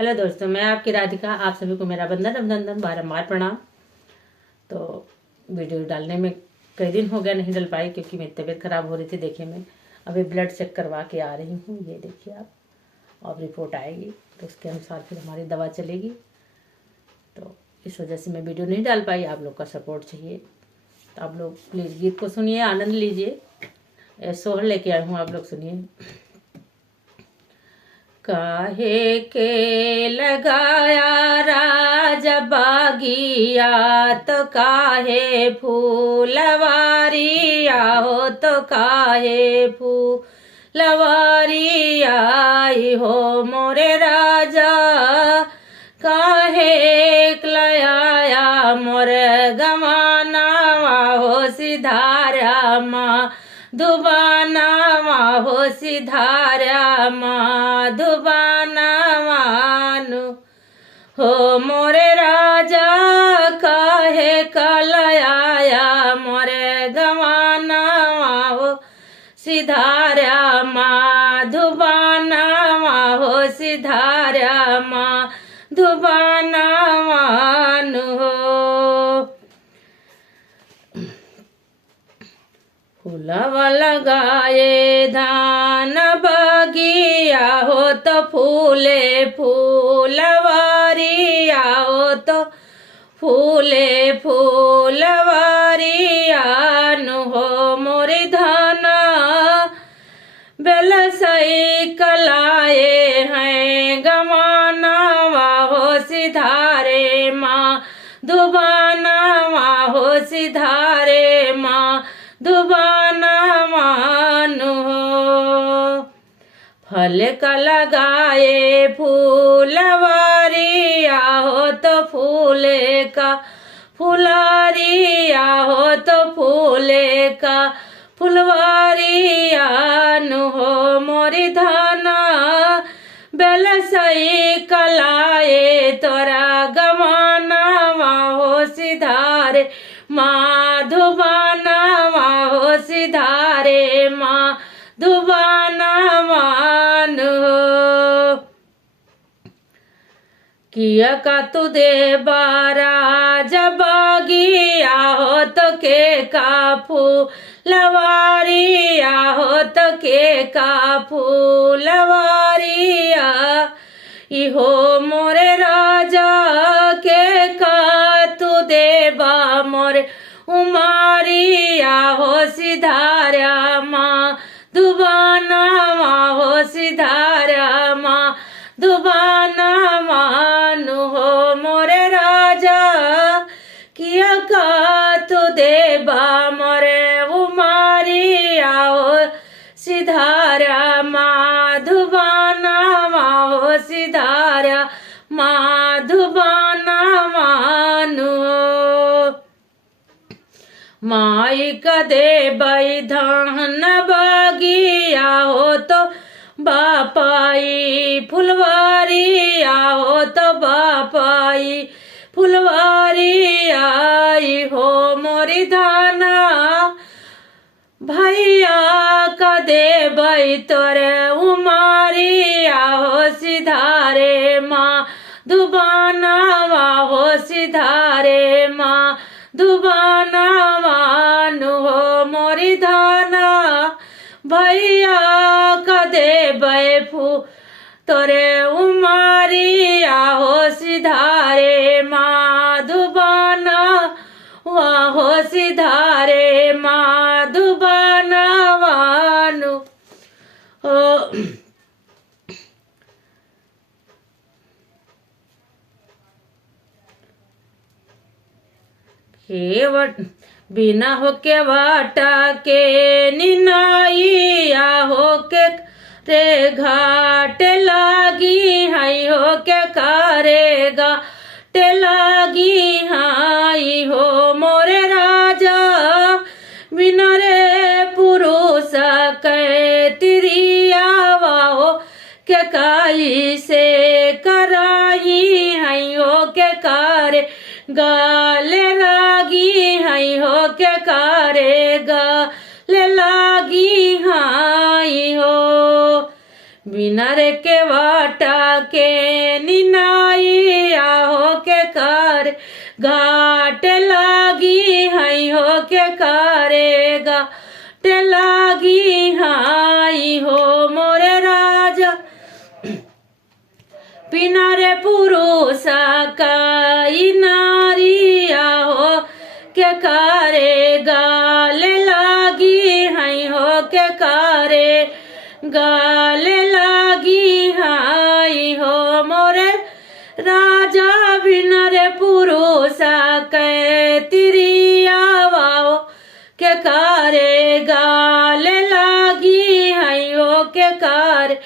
Hello दोस्तों, मैं आपकी राधिका। आप सभी को मेरा बंधन अभिनंदन, बारंबार प्रणाम। तो वीडियो डालने में कई दिन हो गया, नहीं डल पाई क्योंकि मेरी तबीयत खराब हो रही थी। देखिए, मैं अभी ब्लड चेक करवा के आ रही हूँ। ये देखिए आप, और रिपोर्ट आएगी तो उसके अनुसार फिर हमारी दवा चलेगी। तो इस वजह से मैं वीडियो नहीं डाल पाई। आप लोग का सपोर्ट चाहिए, तो आप लोग प्लीज़ गीत को सुनिए, आनंद लीजिए। सोहर लेके आई हूँ, आप लोग सुनिए। काहे के लगाया राज बागिया, तो काहे फूलवारिया हो, तो काहे फूलवारी आई हो मोरे राजा। काहे लाया मोरे गमानावा हो, सिधारा माँ दुबानावा हो, सिधारा माँ दुबानावानु हो मोरे राजा। काहे कलयाया मोरे गवानावा हो, सिधारा माँ दुबानावा हो, सिधारा माँ दुबानावानु हो। फूलवा लगाए धान बगिया हो, तो फूले फूलवारिया हो, तो फूले फूलवारिया नु हो मोरी धाना। बेलसई कलाए हैं गमानावा हो, सिधारे माँ दुबानावा हो, सिधारे माँ दुबानावानु हो। फल का लगाए फूलवारिया हो, तो फूले का फुलारिया हो, तो फूले का फुलवारिया नु हो मोरी धाना। बेलसई कलाए तोरा गवानावा हो, सिधारे माँ दुबानावा हो, सिधारे माँ दुबानावानु हो। किया का तू दे बारा जबागिया हो, तो के का फूलवारिया हो, तो के का फूलवारिया इहो मोरे राजा। के का तू देबा मोरे उमारिया हो, सिधारा माँ दुबानावा हो, सिधारा माँ दुबानावानु हो मोरे राजा। किया का तू देबा मोरे उमारिया हो, सिधारा माँ दुबानावा हो, सिधारा माँ दुबानावानु हो। माई का दे धान बागिया हो, तो बापाई फुलवारिया हो, तो बापाई फुलवारी आई हो मोरी धाना। भैया का दे तोरे उमारिया हो, सिधारे माँ दुबानावा हो, सिधारे माँ दुबानावानु हो मोरी धाना। भैया का दे फू तोरे उमारिया हो, सिधारे माँ दुबानावा हो, सिधारे माँ दुबानावानु हो। केवट बिना होके वाटा के निनाइया होके रे घाट लागी हाई होके करेगा टेलागी हाई हो मोरे राजा। बिना रे पुरुष के तिरियावा हो, के काई से कराई हाई हो, के करे गाले लागी हाई हो, के करेगा ले लागी हाई हो। बिना बिनर के वाटा के निनाई आहो के कर घाट लागी हई हो के करे घाट लागी हाई हो मोरे राजा बिनर पुरुष काई नारी आहो के करे गाल लागी हई हो के करे गाल लागी हाई हो मोरे राजा बिनर पुरुष के तिरिया वाओ के करे गाल लागी हई हो के करे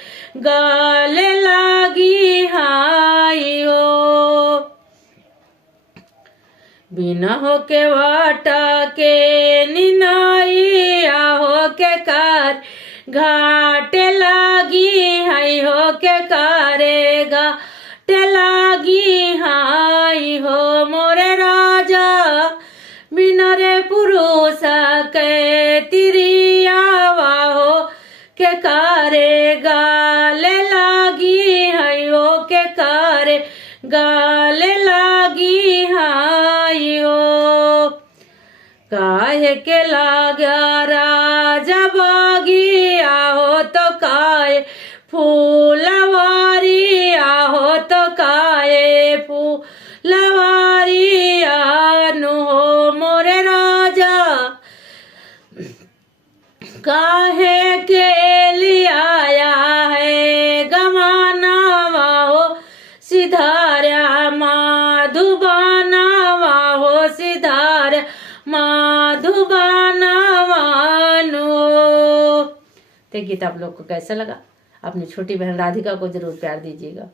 गाल लागी हाई हो बिना हो के वाटा के निनाई आहो के कर घाट लागी हई हो के करे घाट लागी हाई हो मोरे राजा बिनर पुरुष के तिरिया वाहो के करे गाल लागी हई हो के करे गाल लागी हाई हो काहे के लागा राजा बागी आहो तो काहे फूलवारी आहो तो काहे फूलवारी आनु हो मोरे राजा काहे के लिया है गमाना वाहो सिधारा माधुबाना वाहो सिधारा माधुबाना वानो। तो गीत आप लोग को कैसा लगा? अपनी छोटी बहन राधिका को जरूर प्यार दीजिएगा।